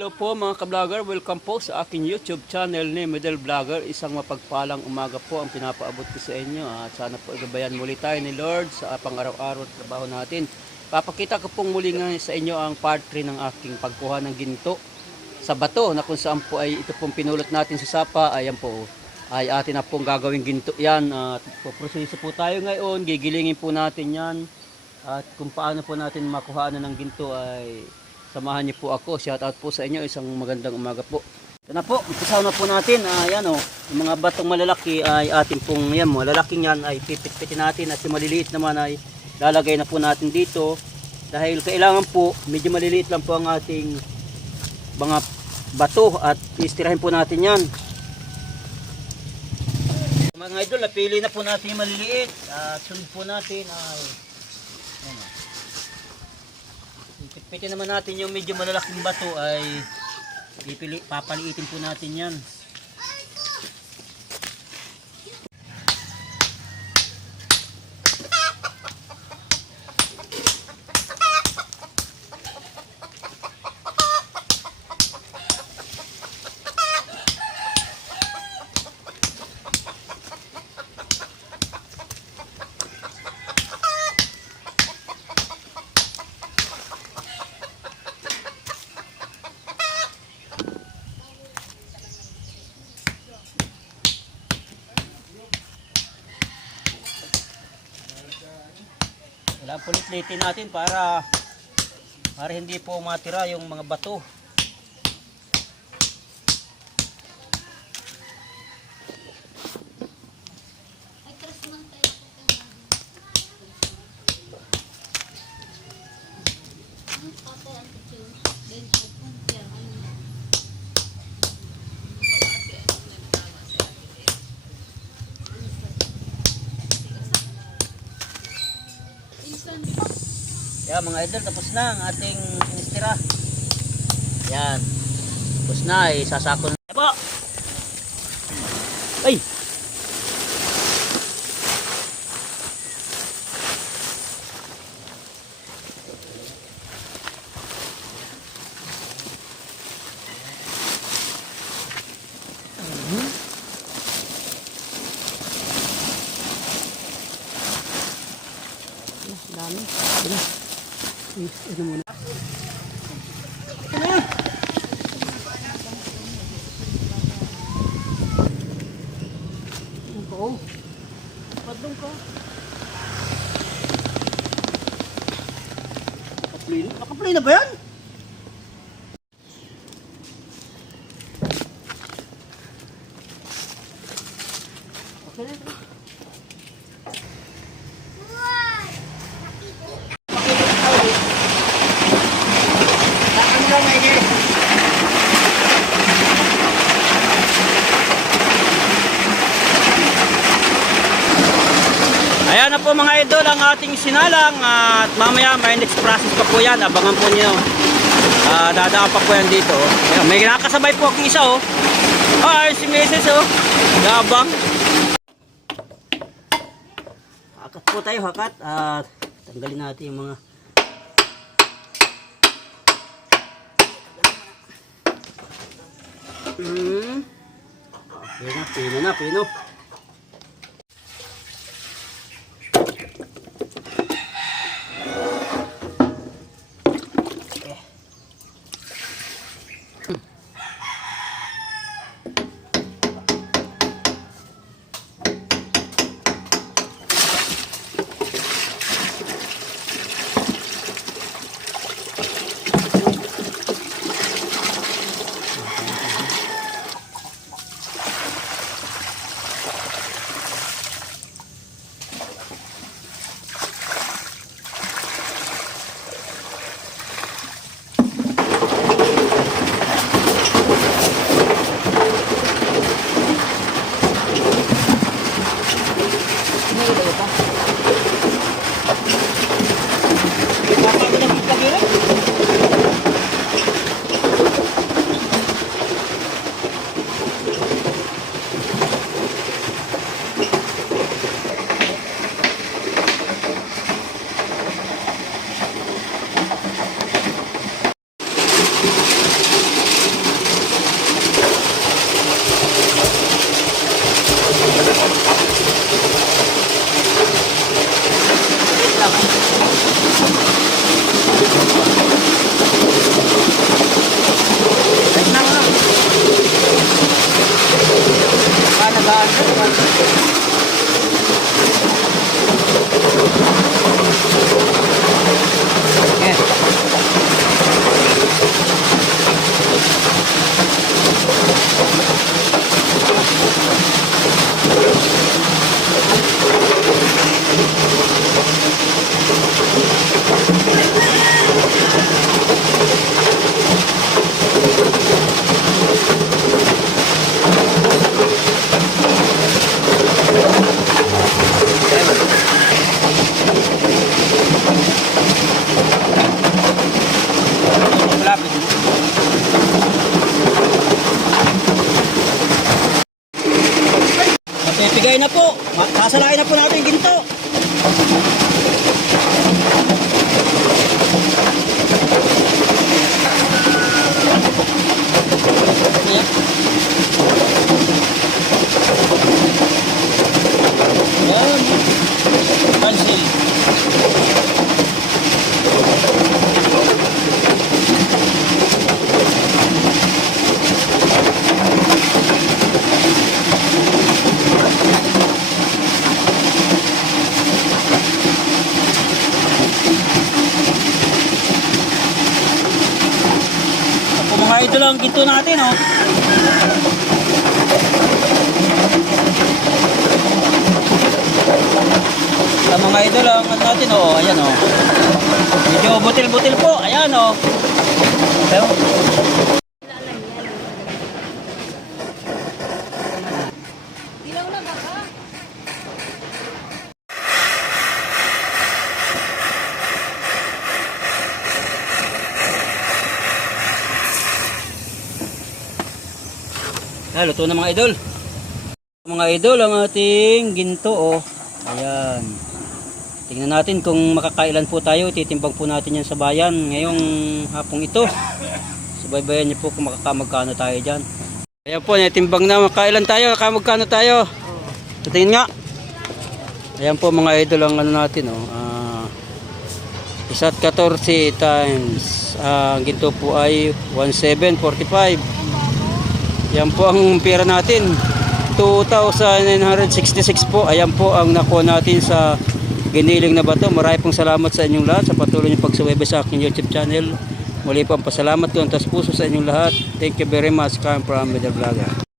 Hello po mga ka-vlogger, welcome po sa aking YouTube channel ni Middle Vlogger. Isang mapagpalang umaga po ang pinapaabot ko sa inyo at sana po igabayan muli tayo ni Lord sa pang-araw-araw trabaho natin. Papakita ko pong muli nga sa inyo ang part 3 ng aking pagkuha ng ginto sa bato na kung saan po ay ito pong pinulot natin sa sapa. Ayan po, ay atin na pong gagawing ginto yan. At poproseso po tayo ngayon, gigilingin po natin yan. At kung paano po natin makuha ng ginto ay samahan niyo po ako. Shout out po sa inyo. Isang magandang umaga po. Ito na po, umpisaw na po natin. Ayan o, yung mga batong malalaki ay atin pong, yan, malalaking yan ay pipit-pitin natin at yung maliliit naman ay lalagay na po natin dito. Dahil kailangan po, medyo maliliit lang po ang ating mga bato at istirahin po natin yan. Mga idol, napili na po natin yung maliliit. At sunod po natin ay Ayan o. Pitpitin naman natin yung medyo malalaking bato ay papaliitin po natin yan. Pulit-litin natin para para hindi po matira yung mga bato. Mga idol, tapos na ang ating inistira. Yan. Tapos na, eh, sasako na. Po! Ay! Dami. Ano muna? Ano ko? Padlong ka. Nakaplay na? Na ba yan? Okay na. Po mga idol ang ating sinalang at mamaya may next process pa po yan. Abangan po niyo. Ah, dadaan pa po yan dito. oh. Ayan, may nakasabay po akong isa oh. Ay, si Mrs. oh. Gabang. Hakat po tayo, hakat. At tanggalin natin yung mga Hmm. Na, pino na, pino. Yan. Mapipigay na po. Sasalain na po natin yung ginto. Yan. Pansil. Ako ginto natin, oh. Sa mga idol ang ano natin, oh. Ayan, oh. Medyo butil-butil po. Ayan, oh. Ayan. Dilaw Ah, luto na mga idol. Mga idol, ang ating ginto, oh. Ayan. Tingnan natin kung makakailan po tayo. Titimbang po natin yan sa bayan ngayong hapong ito. Subaybayan niyo po kung makakamagkano tayo dyan. Ayan po, natimbang na. Makailan tayo? Kakamagkano tayo? Tingin nga. Ayan po mga idol ang ano natin, oh. Ah, isa't 14 times. Ah, ang ginto po ay 1745. Yan po ang pera natin. 2,966 po. Ayan po ang nakuha natin sa giniling na bato. Marami pong salamat sa inyong lahat sa patuloy niyong pagsuwebe sa aking YouTube channel. Muli po ang pasalamat ko ang puso sa inyong lahat. Thank you very much. Come from Middle Vlogger.